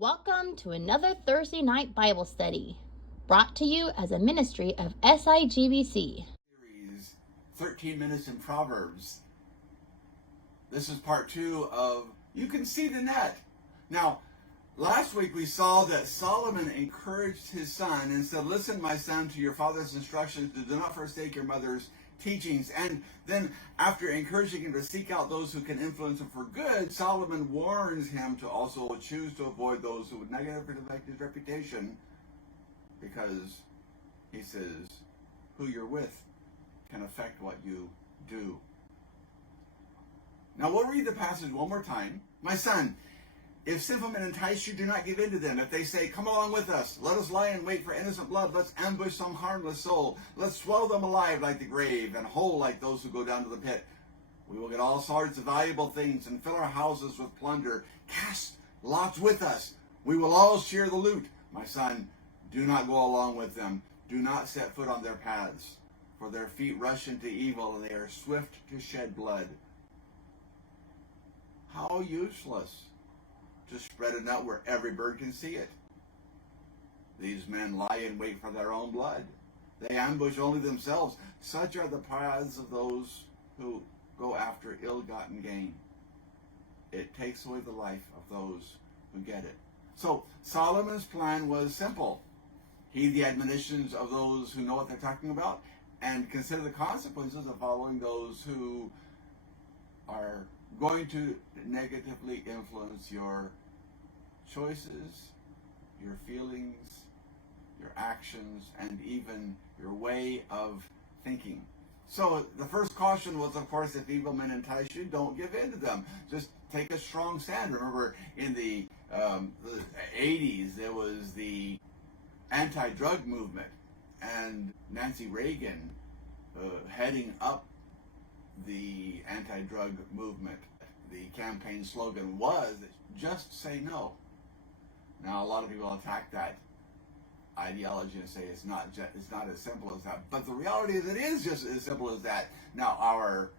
Welcome to another Thursday night Bible study, brought to you as a ministry of SIGBC. Series 13 Minutes in Proverbs. This is part 2 of You Can See the Net. Now, last week we saw that Solomon encouraged his son and said, "Listen, my son, to your father's instructions, do not forsake your mother's teachings." And then after encouraging him to seek out those who can influence him for good, Solomon warns him to also choose to avoid those who would negatively affect his reputation, because he says, who you're with can affect what you do. Now we'll read the passage one more time. "My son, if sinful men entice you, do not give in to them. If they say, 'Come along with us, let us lie in wait for innocent blood, let's ambush some harmless soul, let's swallow them alive like the grave, and whole like those who go down to the pit. We will get all sorts of valuable things and fill our houses with plunder. Cast lots with us. We will all share the loot.' My son, do not go along with them. Do not set foot on their paths, for their feet rush into evil, and they are swift to shed blood." How useless to spread a net where every bird can see it. These men lie in wait for their own blood. They ambush only themselves. Such are the paths of those who go after ill-gotten gain. It takes away the life of those who get it. So Solomon's plan was simple. Heed the admonitions of those who know what they're talking about, and consider the consequences of following those who are going to negatively influence your choices, your feelings, your actions, and even your way of thinking. So the first caution was, of course, if evil men entice you, don't give in to them. Just take a strong stand. Remember, in the 80s, there was the anti-drug movement, and Nancy Reagan heading up the anti-drug movement. The campaign slogan was, "Just say no." Now, a lot of people attack that ideology and say it's not as simple as that. But the reality is, it is just as simple as that. Now, our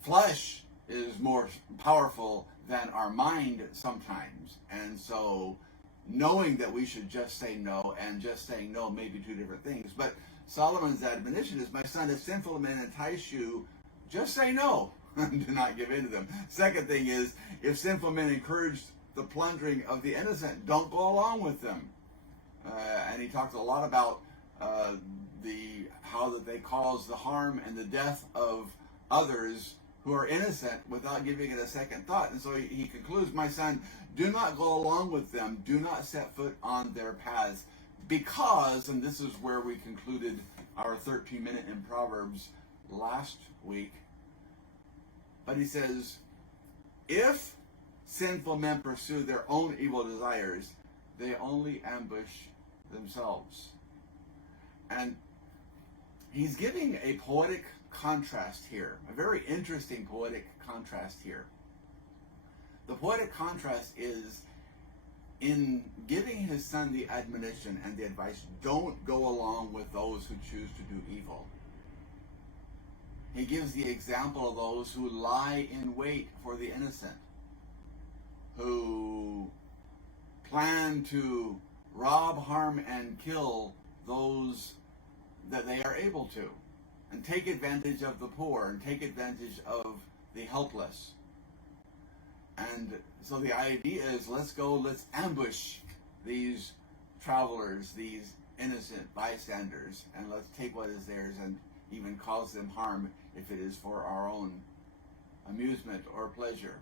flesh is more powerful than our mind sometimes, and so knowing that we should just say no and just saying no may be two different things. But Solomon's admonition is, "My son, if sinful men entice you, just say no and do not give in to them." Second thing is, if sinful men encourage the plundering of the innocent, don't go along with them. And he talks a lot about how that they cause the harm and the death of others who are innocent without giving it a second thought. And so he concludes, "My son, do not go along with them. Do not set foot on their paths. Because," and this is where we concluded our 13-minute in Proverbs last week, but he says, "If sinful men pursue their own evil desires, they only ambush themselves." And he's giving a poetic contrast here, a very interesting poetic contrast here. The poetic contrast is in giving his son the admonition and the advice, don't go along with those who choose to do evil. He gives the example of those who lie in wait for the innocent, who plan to rob, harm, and kill those that they are able to, and take advantage of the poor, and take advantage of the helpless. And so the idea is, let's ambush these travelers, these innocent bystanders, and let's take what is theirs and even cause them harm if it is for our own amusement or pleasure.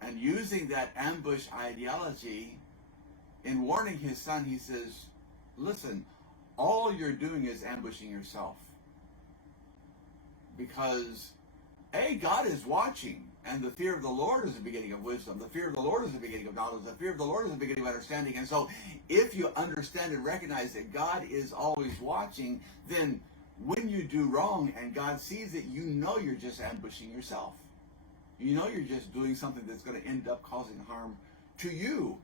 And using that ambush ideology, in warning his son, he says, "Listen, all you're doing is ambushing yourself. Because, God is watching, and the fear of the Lord is the beginning of wisdom. The fear of the Lord is the beginning of knowledge. The fear of the Lord is the beginning of understanding." And so, if you understand and recognize that God is always watching, then when you do wrong and God sees it, you know you're just ambushing yourself. You know you're just doing something that's going to end up causing harm to you.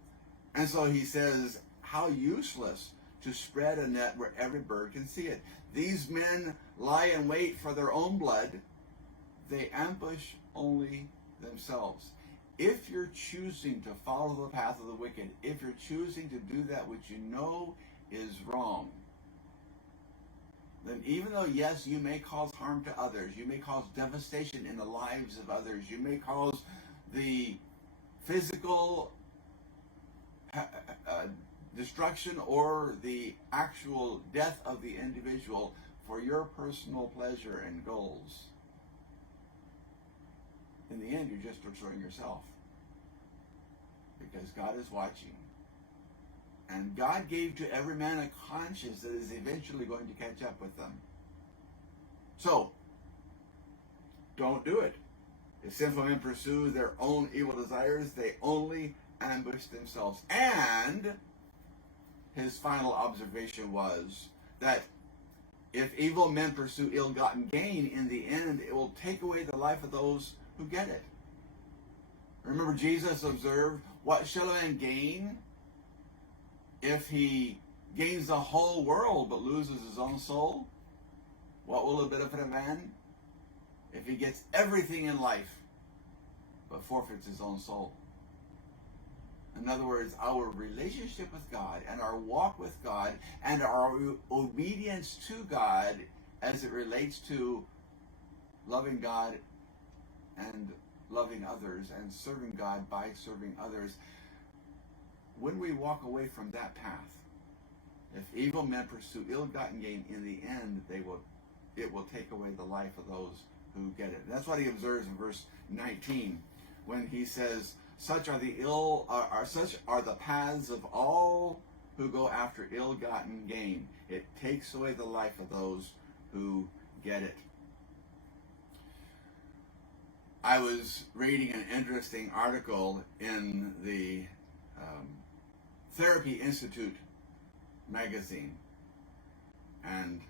And so he says, how useless to spread a net where every bird can see it. These men lie in wait for their own blood. They ambush only themselves. if you're choosing to follow the path of the wicked, if you're choosing to do that which you know is wrong, then even though, yes, you may cause harm to others, you may cause devastation in the lives of others, you may cause the physical destruction or the actual death of the individual for your personal pleasure and goals, in the end, you're just destroying yourself. Because God is watching. And God gave to every man a conscience that is eventually going to catch up with them. So, don't do it. If sinful men pursue their own evil desires, they only ambush themselves. And his final observation was that if evil men pursue ill-gotten gain, in the end, it will take away the life of those who get it. Remember, Jesus observed, what shall a man gain if he gains the whole world but loses his own soul? What will it benefit a man if he gets everything in life but forfeits his own soul? In other words, our relationship with God and our walk with God and our obedience to God as it relates to loving God and loving others and serving God by serving others, when we walk away from that path, if evil men pursue ill-gotten gain, in the end it will take away the life of those who get it. That's what he observes in verse 19 when he says, such are the paths of all who go after ill-gotten gain. It takes away the life of those who get it. I was reading an interesting article in the Therapy Institute magazine. And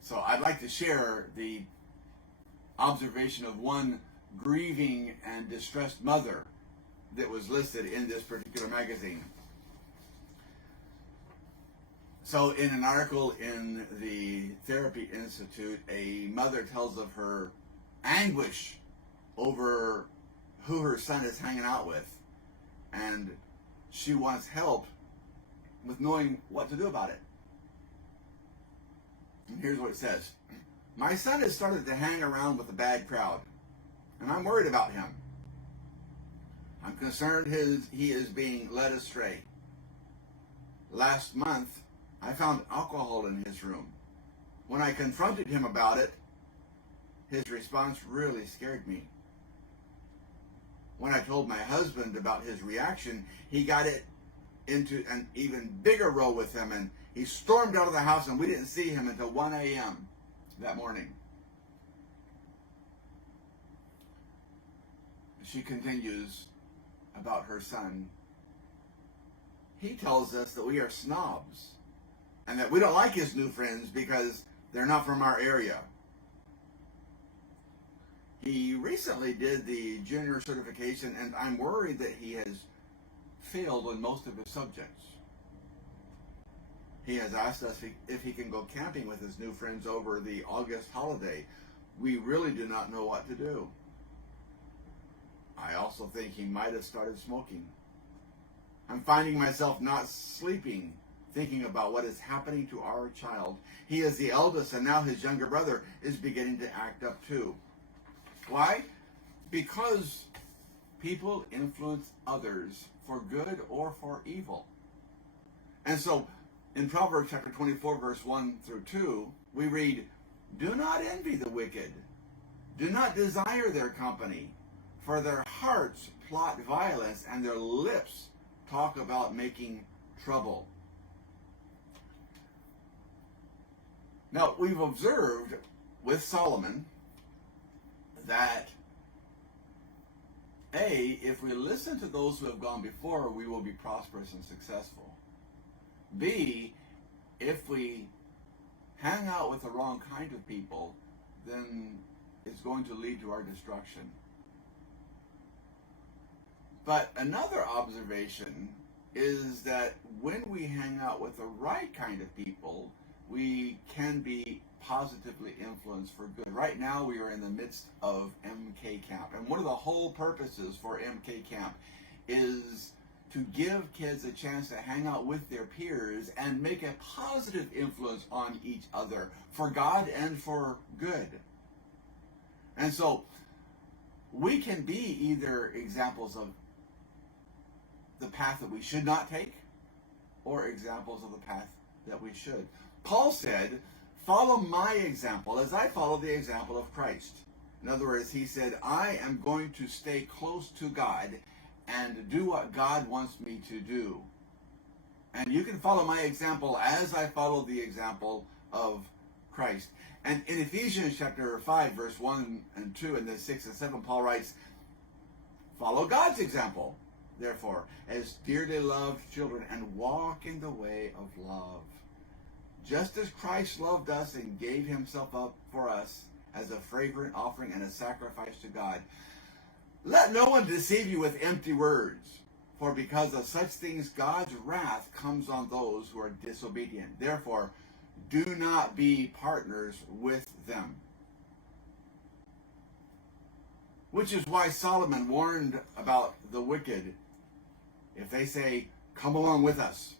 so I'd like to share the observation of one grieving and distressed mother that was listed in this particular magazine. So in an article in the Therapy Institute, a mother tells of her anguish over who her son is hanging out with, and she wants help with knowing what to do about it. And here's what it says. My son has started to hang around with a bad crowd, and I'm worried about him. I'm concerned he is being led astray. Last month, I found alcohol in his room. When I confronted him about it, his response really scared me. When I told my husband about his reaction, he got it into an even bigger row with him, and he stormed out of the house, and we didn't see him until 1 a.m. that morning. She continues about her son. He tells us that we are snobs and that we don't like his new friends because they're not from our area. He recently did the junior certification, and I'm worried that he has failed on most of his subjects. He has asked us if he can go camping with his new friends over the August holiday. We really do not know what to do. I also think he might have started smoking. I'm finding myself not sleeping, thinking about what is happening to our child. He is the eldest, and now his younger brother is beginning to act up too. Why? Because people influence others for good or for evil. And so, in Proverbs chapter 24, verse 1 through 2, we read, do not envy the wicked. Do not desire their company, for their hearts plot violence, and their lips talk about making trouble. Now, we've observed with Solomon that if we listen to those who have gone before, we will be prosperous and successful. B, if we hang out with the wrong kind of people, then it's going to lead to our destruction. But another observation is that when we hang out with the right kind of people, we can be positively influenced for good. Right now we are in the midst of MK Camp, and one of the whole purposes for MK Camp is to give kids a chance to hang out with their peers and make a positive influence on each other for God and for good. And so we can be either examples of the path that we should not take or examples of the path that we should. Paul said, follow my example as I follow the example of Christ. In other words, he said, I am going to stay close to God and do what God wants me to do. And you can follow my example as I follow the example of Christ. And in Ephesians chapter 5, verse 1 and 2, and then 6 and 7, Paul writes, follow God's example, therefore, as dearly loved children, and walk in the way of love. Just as Christ loved us and gave himself up for us as a fragrant offering and a sacrifice to God, let no one deceive you with empty words, for because of such things God's wrath comes on those who are disobedient. Therefore, do not be partners with them. Which is why Solomon warned about the wicked. If they say, come along with us,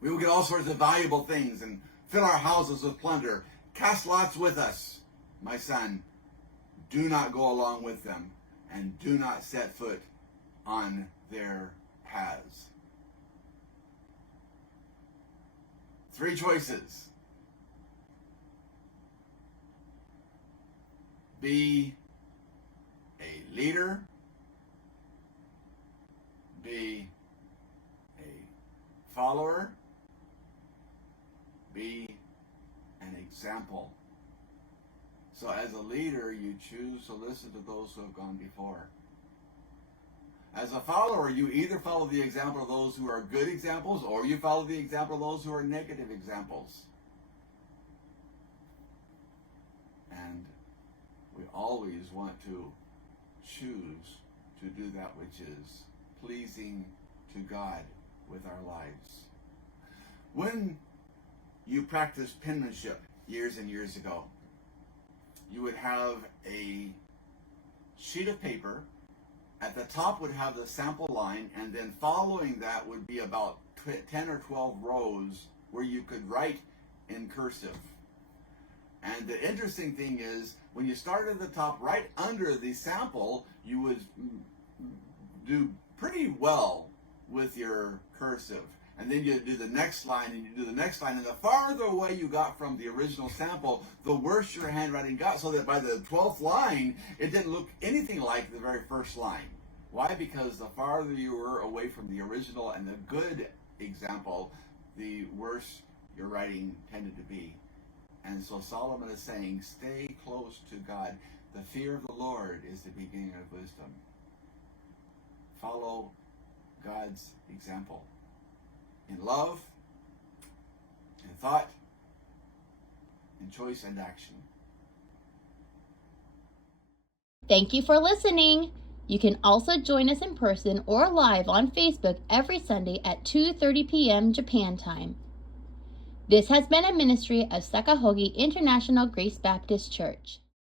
we will get all sorts of valuable things and fill our houses with plunder. Cast lots with us. My son, do not go along with them, and do not set foot on their paths. 3 choices. Be a leader. Be a follower. Be an example. So as a leader, you choose to listen to those who have gone before. As a follower, you either follow the example of those who are good examples, or you follow the example of those who are negative examples. And we always want to choose to do that which is pleasing to God with our lives. When you practiced penmanship years and years ago, you would have a sheet of paper. At the top would have the sample line, and then following that would be about 10 or 12 rows where you could write in cursive. And the interesting thing is, when you start at the top, right under the sample, you would do pretty well with your cursive. And then you do the next line, and you do the next line, and the farther away you got from the original sample, the worse your handwriting got, so that by the 12th line, it didn't look anything like the very first line. Why? Because the farther you were away from the original and the good example, the worse your writing tended to be. And so Solomon is saying, stay close to God. The fear of the Lord is the beginning of wisdom. Follow God's example in love, in thought, in choice and action. Thank you for listening. You can also join us in person or live on Facebook every Sunday at 2:30 p.m. Japan time. This has been a ministry of Sakahogi International Grace Baptist Church.